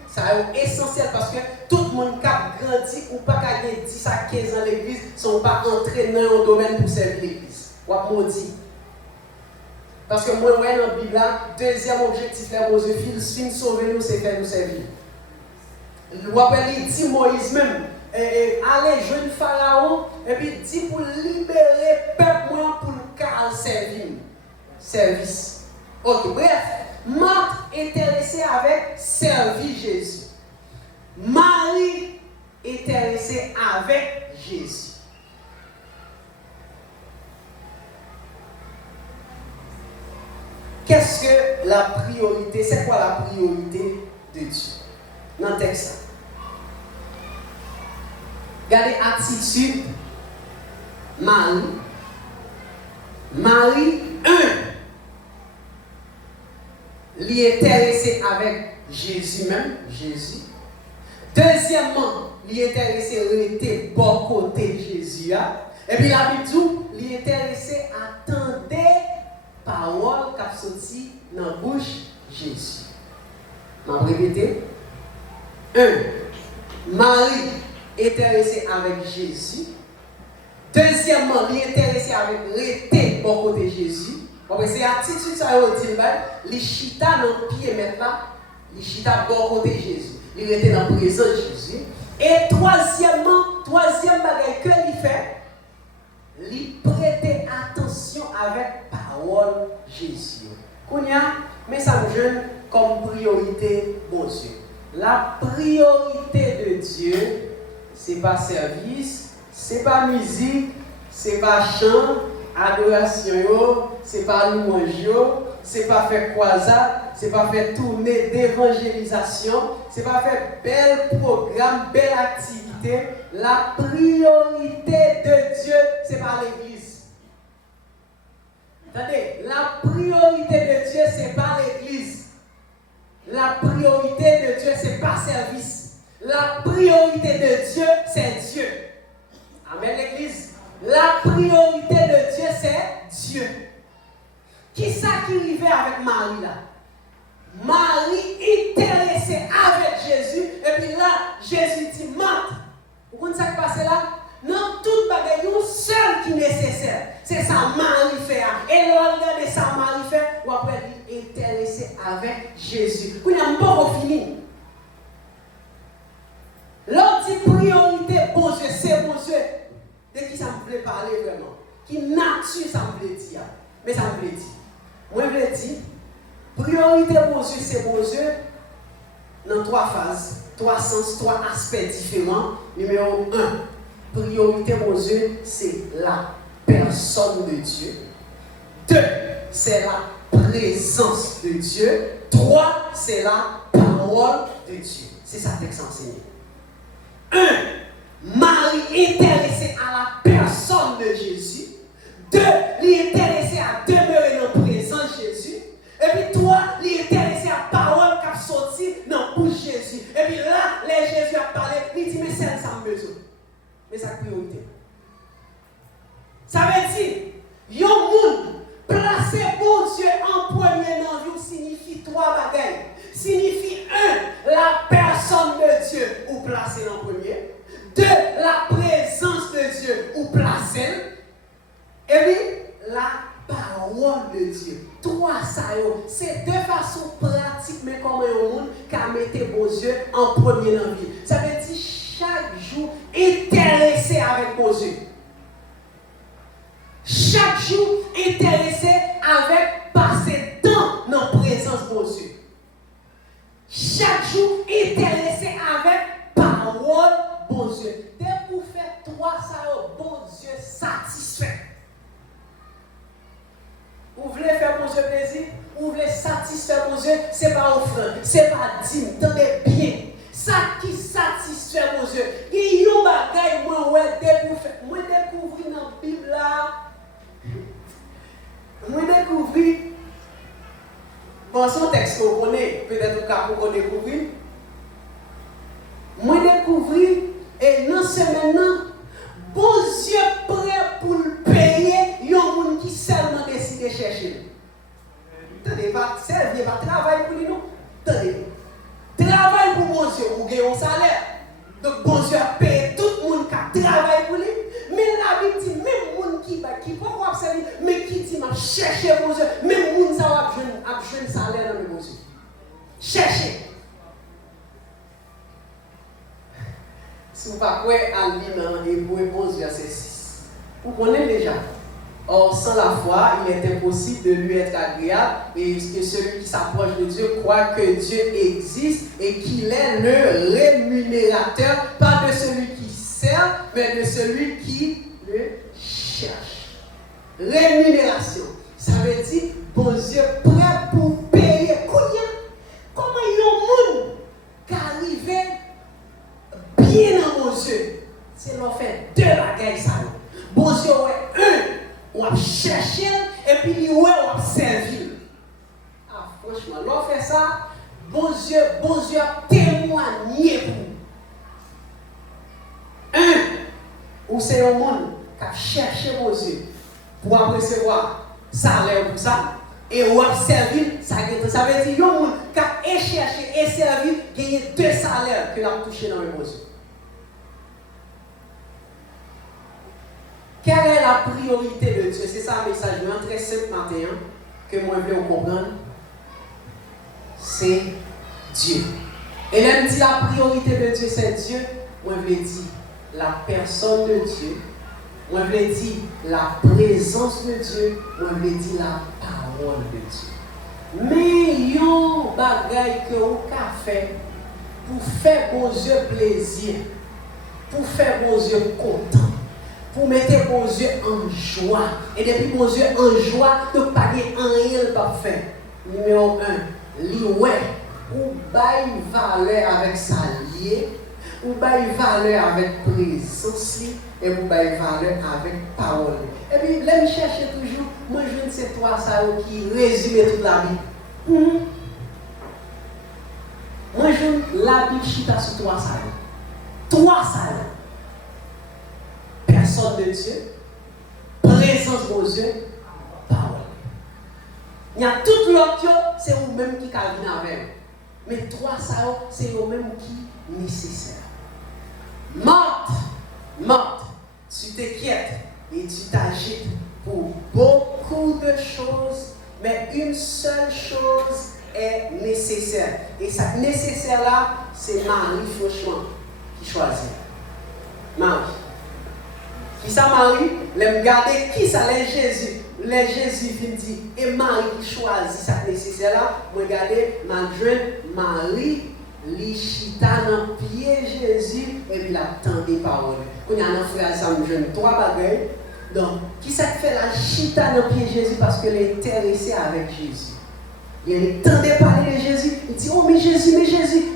Ça est essentiel parce que tout le monde qui a grandi ou pas qui a 10 à 15 ans à l'église ne sont pas entraînés dans le domaine pour servir l'église. Ou à maudit. Parce que moi, dans la Bible, deuxième objectif, les Moses, fin sauver nous, c'est faire nous servir. Ou après, il dit Moïse même, allez, jeune Pharaon, et puis il dit pour libérer le peuple pour le servir. Service. Ok, bref, Marthe intéressée avec servir Jésus. Marie intéressée avec Jésus. Qu'est-ce que la priorité? C'est quoi la priorité de Dieu? Dans le texte. Regardez l'attitude. Marie. Marie, il est intéressé avec Jésus même. Jésus. Deuxièmement, il est intéressé à rester bon côté de Jésus. Et puis la Bible dit, il est intéressé à attendre parole qui a sorti dans la bouche de Jésus. Je vais répéter. 1. Marie est intéressée avec Jésus. Deuxièmement, il est intéressé avec rester bon côté de Jésus. C'est l'attitude ça dit les chita dans le pied maintenant, les chita bon côté de Jésus. Il était dans la présence de Jésus. Et troisième bagage que il fait, il prête attention avec parole Jésus. Kounya, mais ça me jeune comme priorité, bon Dieu. La priorité de Dieu, c'est pas service, c'est pas musique, c'est pas chant, adoration, c'est pas louange, c'est pas faire croisade, c'est pas faire tournée d'évangélisation, c'est pas faire bel programme, belle activité. La priorité de Dieu, c'est pas l'église. Attendez, la priorité de Dieu, c'est pas l'église. La priorité de Dieu, c'est pas service. La priorité de Dieu, c'est Dieu. Amen, l'église. La priorité de Dieu, c'est Dieu. Qui ça qui arrivait avec Marie là? Marie intéressée avec Jésus, et puis là, Jésus dit, Marthe, vous comprenez ça qui passe là? Non, toute bagaille, il y a un seul qui est nécessaire. C'est ça, Marie fait. Et là, regardez ça, Marie fait, ou après, il est intéressé avec Jésus. Vous n'avez pas fini. L'autre dit priorité, bon Dieu, c'est bon Dieu. De qui ça me plaît parler vraiment? Qui nature ça me plaît dire? Mais ça me plaît dire. Moi, je veux dire, priorité, bon Dieu, c'est bon Dieu. Dans 3 phases, 3 sens, 3 aspects différents. Numéro 1, priorité, mon Dieu, c'est la personne de Dieu. 2, c'est la présence de Dieu. 3, c'est la parole de Dieu. C'est ça le texte enseigné. 1, Marie intéressée à la personne de Jésus. 2, il est intéressé à demeurer dans la présence de Jésus. Et puis 3, il est intéressé à la parole qui a sorti dans la bouche de Jésus. Et puis là, les Jésus a parlé, il dit, mais c'est ça me besoin. Mais c'est la priorité. Ça veut dire, il y a un monde, placer bon Dieu en premier dans la vie signifie 3 bagailles. Signifie 1, la personne de Dieu ou placer en premier. 2, la présence de Dieu ou placer. Et puis, la parole de Dieu. 3, ça, c'est 2 façons pratiques, mais comment un monde qui a mis bon Dieu en premier dans la vie. Ça veut dire chaque jour intéressé avec bon Dieu. Chaque jour intéressé avec passer temps dans la présence de bon Dieu. Chaque jour intéressé avec parole bon Dieu. Dès que vous faites 3, ça, bon Dieu satisfait. Dieu plaisir, vous voulez satisfaire mon Dieu, c'est pas offrande, c'est pas dîme, tenez bien. Ça qui satisfait mon Dieu. Il y a un bagage, moi découvrir dans la Bible là. Moi découvrir. Bon, son texte qu'on connaît, peut-être qu'on découvrir. Moi découvrir, et non c'est maintenant, bon Dieu prêt pour le payer, il y a un monde qui seulement décide de chercher. Attendez, pas servir, pas travailler pour lui, non? Attendez. Travaille pour mon Dieu, pour gagner un salaire. Donc, bon Dieu a payé tout le monde qui travaille pour lui. Mais la Bible dit, même le monde qui peut pas servir, mais qui dit, m'a cherché mon Dieu, même le monde qui a besoin de salaire dans le bon Dieu. Cherchez. Si vous ne pouvez pas aller dans l'Hébreu 11, verset 6, vous connaissez déjà. Or, sans la foi, il est impossible de lui être agréable, et que celui qui s'approche de Dieu croit que Dieu existe et qu'il est le rémunérateur, pas de celui qui sert, mais de celui qui le cherche. Rémunération. Ça veut dire, bon Dieu prêt pour payer. Comment il y a un monde qui arrive bien dans mon Dieu? C'est leur fait deux bagages. Bon Dieu, on va chercher et puis on va servir. Ah, franchement, l'on fait ça, bon Dieu a témoigné pour nous. Ou c'est un monde qui a cherché mon Dieu pour recevoir salaire pour ça, et on va servir, ça veut dire qu'il y a un monde qui a cherché et servi, gagner deux salaires que l'on a touché dans le bon Dieu. Quelle est la priorité de Dieu? C'est ça le message très simple matin que moi je veux comprendre. C'est Dieu. Et là, il dit la priorité de Dieu, c'est Dieu. Moi je veux dire la personne de Dieu. Moi je veux dire la présence de Dieu. Moi je veux dire la parole de Dieu. Mais il y a un bagage que vous avez fait pour faire bon Dieu plaisir, pour faire bon Dieu content. Pour mettre mon Dieu en joie. Et depuis mon Dieu en joie, ne pas dire rien parfait. Numéro 1, l'oué, ou bail valeur avec sa liée, ou bail valeur avec présence, et ou bail valeur avec parole. Et puis, là, je cherche toujours, moi je ne sais pas ça qui résume toute la Bible. Moi je la Bible chita sur trois salles. Trois salles. Personne de Dieu, présence de Dieu, parole. Il y a tout l'autre, c'est vous-même qui calvine avec. Mais trois, ça, c'est vous-même qui est nécessaire. Morte, tu t'inquiètes et tu t'agites pour beaucoup de choses, mais une seule chose est nécessaire. Et cette nécessaire-là, c'est Marie, franchement, qui choisit. Marie. Qui ça Marie? Les regarder qui ça les Jésus. Les Jésus vient dire et Marie qui choisit cette nécessaire là. Regardez Marie li chita dans pied Jésus et puis la tend des paroles. Quand il y a un frère ça me jeune trois bagages. Donc qui ça fait la chita dans pied Jésus parce qu'elle est intéressée avec Jésus. Il tendait parler de Jésus. Il dit oh mais Jésus.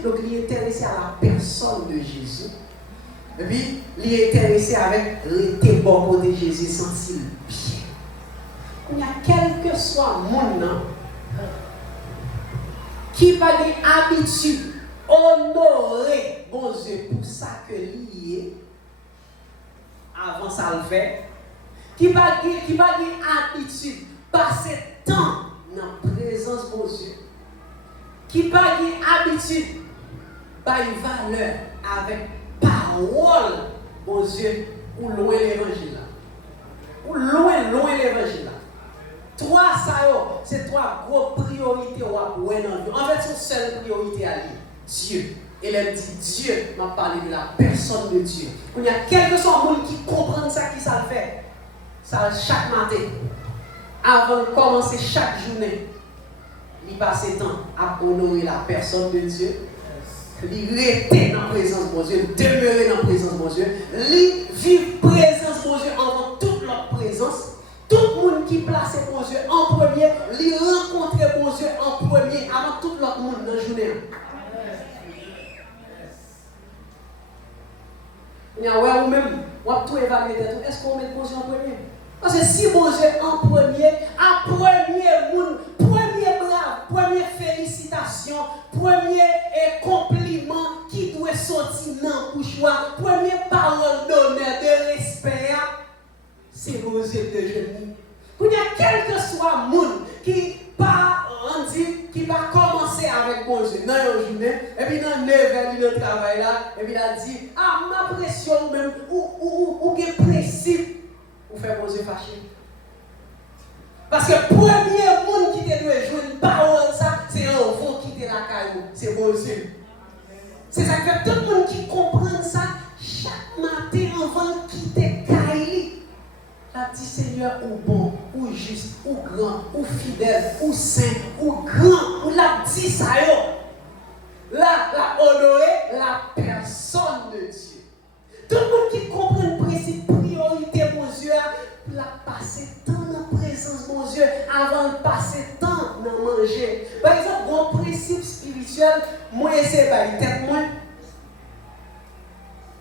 Donc il est intéressé à la personne de Jésus. Et puis, il est intéressé avec les bon de Jésus, sentir bien. Il y a quel que soit le monde qui va avoir l'habitude d'honorer bon Dieu pour ça que lié avant ça le fait, qui va avoir l'habitude de passer temps dans la présence de bon Dieu, qui va avoir l'habitude de valeur avec parole, bon Dieu, ou loin l'évangile là. Ou loin l'évangile là. Trois, ça c'est trois grosses priorités dans la vie. En fait, c'est une seule priorité à lui. Dieu. Et elle dit Dieu m'a parlé de la personne de Dieu. Il y a quelques personnes qui comprennent ça, qui ça le fait. Ça chaque matin. Avant de commencer chaque journée. Il passe le temps à honorer la personne de Dieu. Il rester dans la présence de Dieu, demeurer dans la présence de Dieu, vivre présence de Dieu avant toute notre présence. Tout le monde qui place bon Dieu en premier, lui rencontrer bon Dieu en premier avant tout l'autre monde dans la journée. Ou même, on va tout évaluer. Est-ce qu'on met bon Dieu en premier? Parce que si bon Dieu en premier, à premier monde, premier brave, première félicitation, premier compliment qui doit sortir dans le choix, première parole d'honneur, de respect, c'est bon Dieu de genoux. Il y a quel que soit le monde qui pas rendu, qui va commencer avec bon Dieu dans une journée, et puis dans 9 heures de travail là, et puis il a dit, ah, ma pression même, ou des principes. Pour faire bon Dieu fâché. Parce que le premier monde qui te doit jouer une parole, ça, c'est un enfant qui te la caillou. C'est bon Dieu. C'est ça que tout le monde qui comprend ça, chaque matin avant de quitter caillou, la dit Seigneur, ou bon, ou juste, ou grand, ou fidèle, ou saint, ou grand, ou la dit ça yo. La honorer la personne de Dieu. Tout le monde qui comprend le principe priorité, mon Dieu, pour la passer temps dans la présence, mon Dieu, avant de passer temps dans manger. Par exemple, mon principe spirituel, moi, c'est pas tête moi.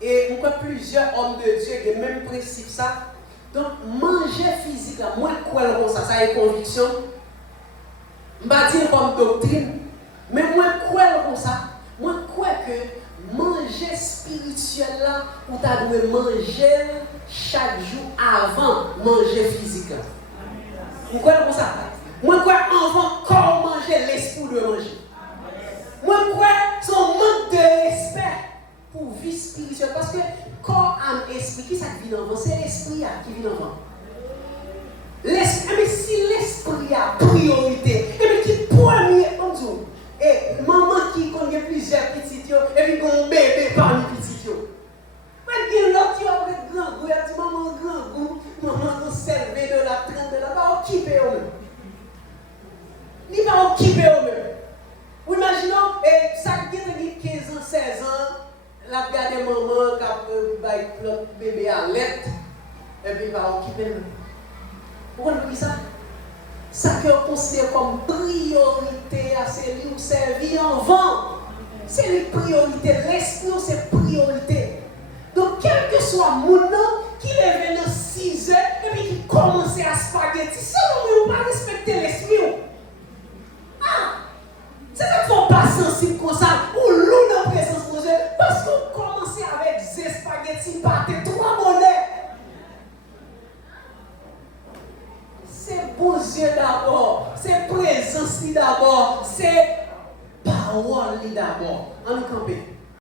Et encore plusieurs hommes de Dieu qui ont le même principe ça. Donc, manger physique, moi, quoi comme ça, ça est conviction. Je ne vais pas dire comme doctrine, mais moi, quoi comme ça, moi, quoi que manger spirituel là, ou tu dois manger chaque jour avant manger physique. Vous croyez comme ça? Moi, quoi, avant corps manger, l'esprit de manger. Moi, quoi, son manque de respect pour vie spirituelle. Parce que corps, âme, esprit, qui ça qui vit avant? C'est l'esprit qui vit avant. Mais si l'esprit a priorité, et puis qui premier, comme ça, et maman qui connaît plusieurs petits, et puis un bébé parmi les petits. Mais l'autre qui a un grand goût, il a dit maman, grand goût, maman, nous servons de la traîne de la pas occupé eux-mêmes. Il va occuper eux-mêmes. Vous imaginez, ça qui a 15 ans, 16 ans, la garde maman qui a l'autre bébé à l'aide, et puis il va occuper eux-mêmes. Vous comprenez ça? Ça que vous considérez comme priorité à ces livres servis en vent. C'est les priorités. L'esprit, c'est priorité. Donc, quel que soit mon nom, qui lève dans 6 heures et puis qui commence à spaghetti, si vous ne pas respecter l'esprit, ah, c'est ça qu'il ne faut pas sensible comme ça, ou loup dans la présence de Dieu, parce qu'on commence avec des spaghettis, pâté, 3 monnaies. C'est beau Dieu d'abord, c'est présence d'abord, c'est parole d'abord. On nous camper.